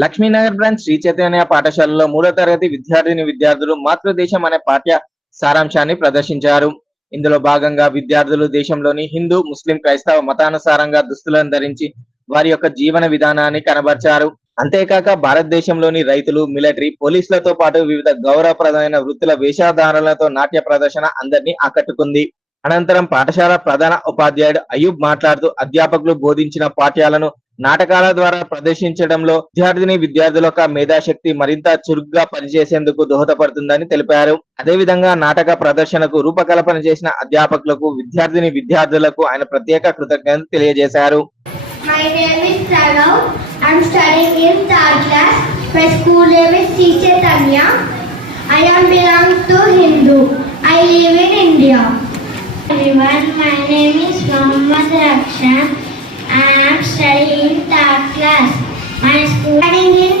Lakshmi Nagar branch Shri Chaitanya పాఠశాలలో మూడో తరగతి విద్యార్థిని విద్యార్థులు మాతృదేశం అనే పాఠ్య సారాంశాన్ని ప్రదర్శించారు. ఇందులో భాగంగా విద్యార్థులు దేశంలోని హిందూ ముస్లిం క్రైస్తవ మతానుసారంగా దుస్తులను ధరించి వారి యొక్క జీవన విధానాన్ని కనబర్చారు. అంతేకాక భారతదేశంలోని రైతులు మిలిటరీ పోలీసులతో పాటు వివిధ గౌరవప్రదమైన వృత్తుల వేషధారణలతో నాట్య ప్రదర్శన అందరినీ ఆకట్టుకుంది. అనంతరం పాఠశాల ప్రధాన ఉపాధ్యాయుడు అయూబ్ మాట్లాడుతూ అధ్యాపకులు బోధించిన పాఠ్యాలను నాటకాల ద్వారా ప్రదర్శించడంలో విద్యార్థిని విద్యార్థుల యొక్క మేధాశక్తి మరింత చురుగ్గా పనిచేసేందుకు దోహదపడుతుందని తెలిపారు అదేవిధంగా నాటక ప్రదర్శనకు రూపకల్పన చేసిన అధ్యాపకులకు విద్యార్థిని విద్యార్థులకు ఆయన ప్రత్యేక కృతజ్ఞతలు తెలియజేశారు My name is Pranav. I'm studying in third class. My school name is I am belong to Hindu. I live and school.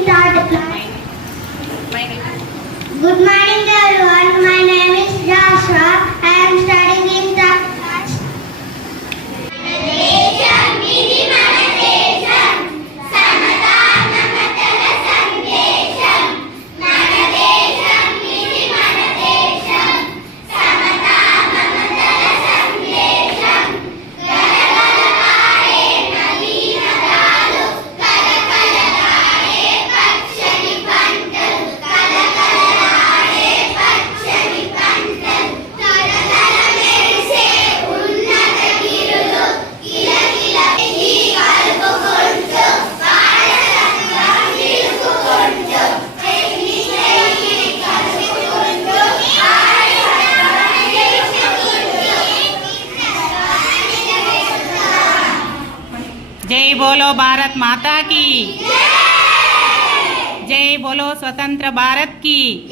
जय बोलो भारत माता की। जय। बोलो स्वतंत्र भारत की।